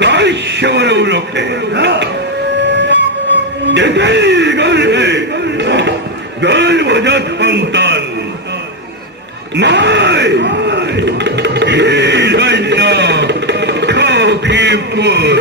গাইশ্বর রক্ষে যেতেই গর্ভে গর্ভজাত সন্তান নাই এই রাজ্য খকিপুর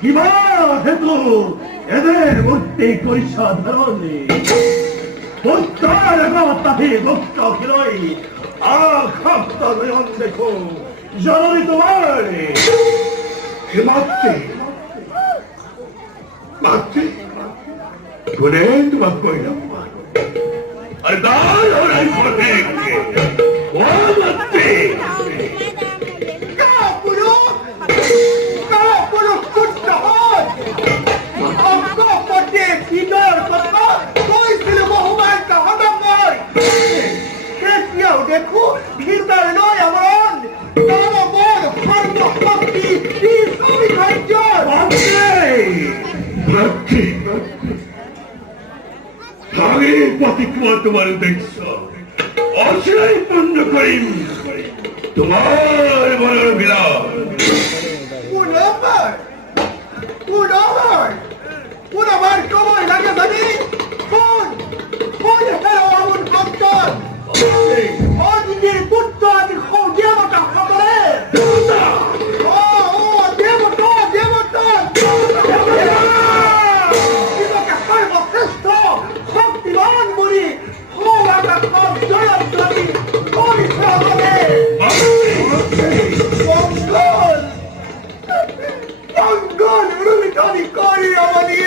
কিবা হেতু এদের মূর্তি পরিষদ ধরনি পুত্রের গতাতে গুপ্ত খিলই আখাপ্ত নয়ন দেখো জননী তোমার মাতৃ মাতৃ বলে তোমার কইলাম আর দাল ওরাই পথে ও মাতৃ দেখো ভিড় নয় আমার দানবর ধর্ম শক্তি কি সবই খাদ্য মাতৃ আগে প্রতিক্রিয়া তোমার উদ্দেশ্য অশ্রয় পূর্ণ করিম তোমার বড় বিলাস পুনবার কবর লাগে জানি কোন কোন হেরো আমন ভক্তন অদিনের পুত্র আদি দেবতা সকলে দেবতা সর্বশ্রেষ্ঠ শক্তিবান বলি জয়ন্তী পরিশ্রমে মঙ্গল মঙ্গল রুমিতনি করি আমাদের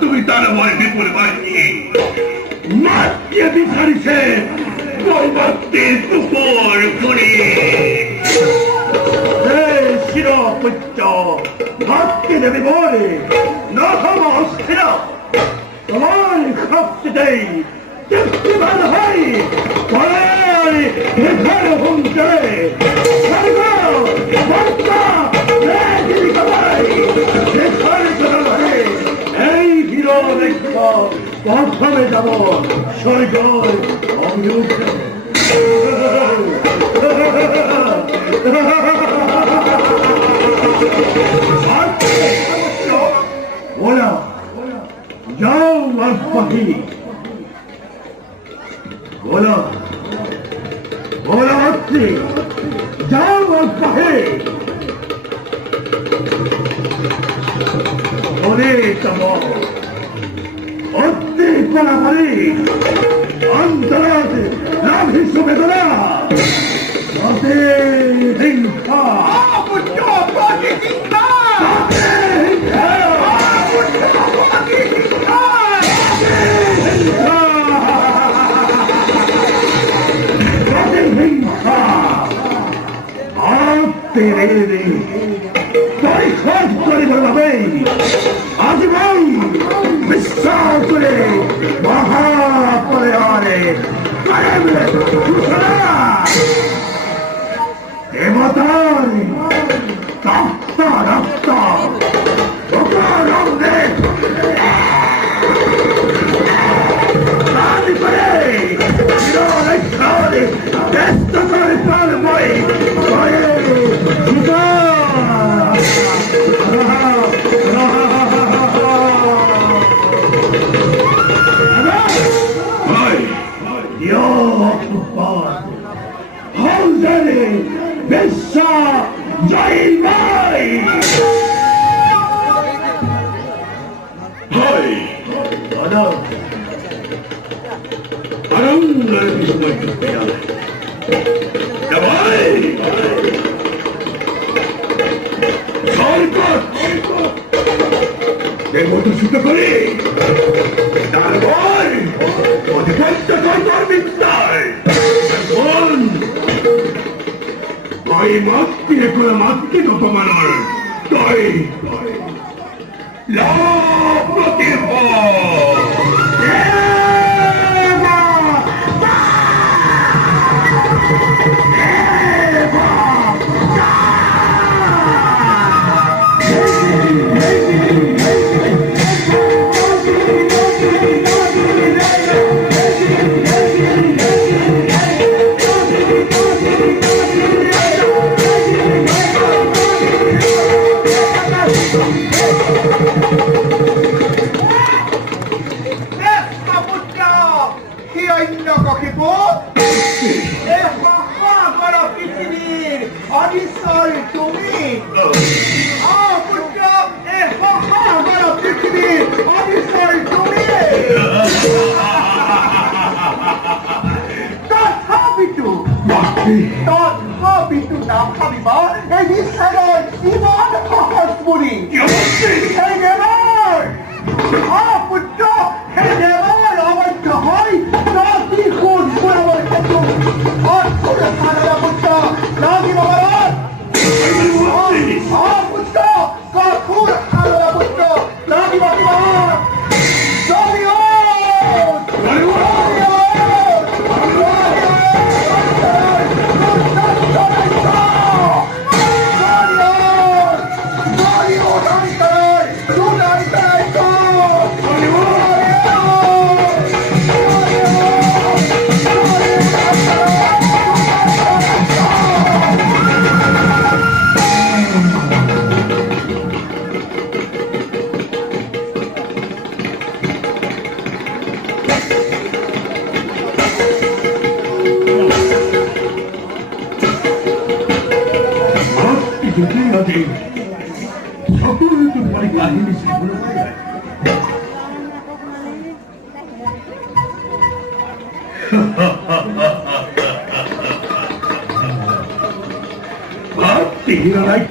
তুমি তার ভয় বিপুল বাহিনী মাতিয়ে বিছাড়িছে কৈবর্তের পুকুর ঘুরি শিরপুত্র ভক্তি দেবী বলে নখম অস্থির তোমার শক্তিতেই তৃপ্তিবান হই পরে হেথার হুমকে এই হিরো দেখব প্রথমে যাব স্বর্গ অভিমুখে बोला जाओ वही बोला बोला अच्छी जाओ वही बोले तमो अच्छी पला भरी अंतराज नाभि सुबेदना अते हिंसा পরিশোধ করিব ভাবে আজীবন বিশ্বাস করে মহাপরিবারে দেবতার তপ্ত রক্ত সরকত দেবদূষিত করে তারপর অধিকাংশ সরকার বিস্তার ওই মাতৃ করে মাতৃ অপমানর তাই লাভ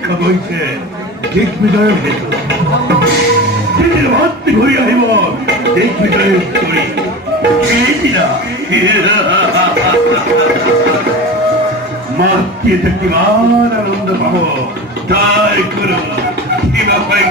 রক্ষা বইছে ঠিক বিজয়ের ভেতর ভাবতে ঘুরে আহিব ঠিক বিজয়ের করি মাতৃতে কিমান আনন্দ পাব তাই করুন কিবা পাই